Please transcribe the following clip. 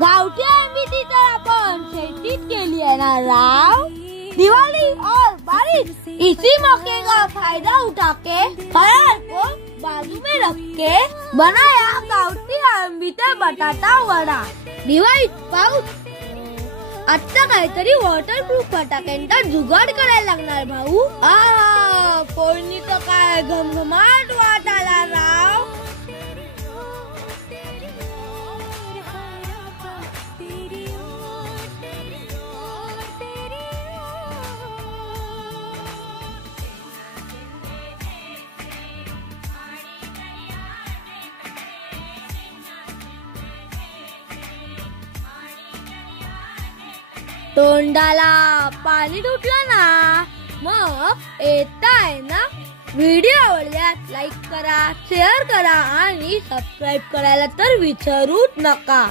गावठी आंबीची तर आपण शेतीत केली है ना राव। दिवाली और बारिश इसी मौके का फायदा उठा के फरार को बाजू में रख के बनाया गावठी आंबीचा बटाटा वडा। दिवाळीत पाऊस आता काहीतरी वॉटरप्रूफ फटाक्यांचा जुगाड करायला लागणार भाऊ। फोडणीचं काय घमघमाट वाटायला राव। तोंडाला पाणी सुटलं ना मग येताय ना। व्हिडिओ आवडल्यास लाईक करा, शेअर करा आणि सबस्क्राईब करायला तर विसरूच नका।